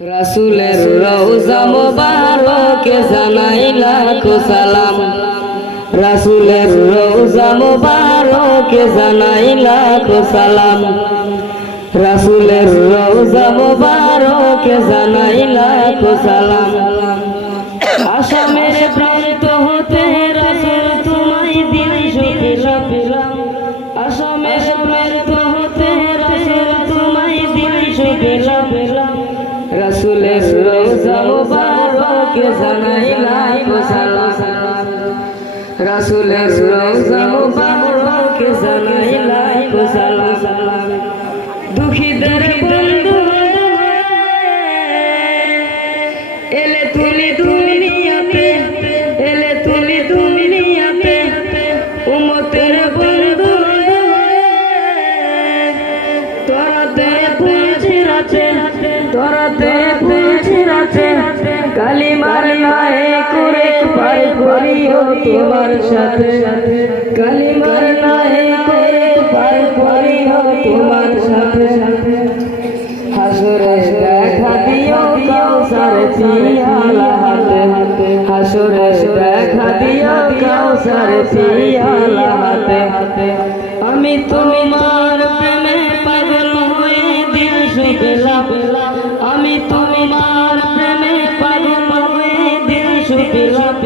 রাসূলের রওজা মুবারকে জানাই লাখো সালাম। রাসূলের রওজা মুবারকে জানাই লাখো সালাম। রাসূলের রওজা মুবারকে জানাই লাখো সালাম। আসামের প্রান্ত হতে রাসূল তোমায় দিল শুকিলাম। আসামের প্রান্ত হতে রাসূল তোমায় দিল শুকিলাম। রাসূলের রওজা মুবারকে জানাই লাখো সালাম। রাসূলের রওজা মুবারকে জানাই লাখো সালাম। দুঃখীদের বন্ধু এলে তুমি দুনিয়াতে, এলে তুমি দুনিয়াতে, উম্মতের বন্ধু তোরাতে পুছিরাতে, তোরাতে পুছিরাতে, কালিমার নায়ে করে পাই করিও তোমার সাথে। কালিমার নায়ে করে পাই করিও তোমার সাথে। হাসরে দেখা দিও কাউসার পিয়ালা হাতে, হাসরে দেখা দিও কাউসার পিয়ালা হাতে। আমি তোমার প্রেমে পাগল হয়ে দিল শুকিলাম। আমি তোমার প্রেমে পাগল হয়ে দিল শুকিলাম।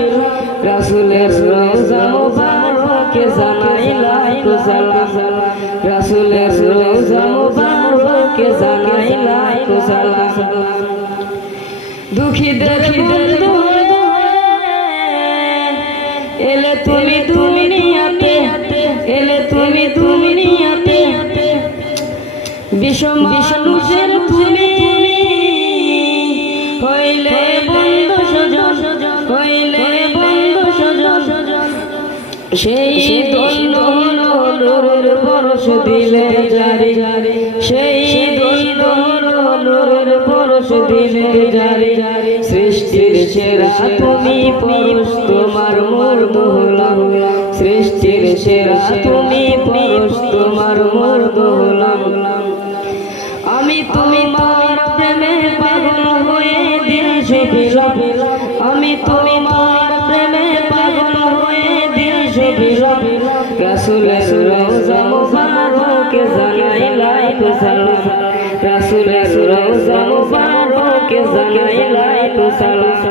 রাসূলের রওজা মুবারকে জানাই লাখো সালাম। রাসূলের রওজা মুবারকে জানাই লাখো সালাম। দুঃখীদের বন্ধু এলে তুমি দুনিয়াতে, এলে তুমি দুনিয়াতে, বিষম মানুষের তুমি হইলে বন্ধু সজন, হইলে বন্ধু সজন। সেই দৈন্য নূরের পরশ দিলে জারি, সেই দৈন্য নূরের পরশ দিলে জারি। সৃষ্টির সেরা তুমি পরশ তোমার মর্দ হলাম। সৃষ্টির সেরা তুমি পরশ তোমার মর্দ হলাম। আমি তোমার প্রেমে পাগল হয়ে দিল শুকিলাম। আমি তোমার প্রেমে পাগল হয়ে দিল শুকিলাম। রাসূলের রওজা মুবারকে জানাই লাখো সালাম। রাসূলের রওজা মুবারকে জানাই লাখো সালাম।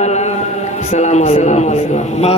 আসসালামু আলাইকুম।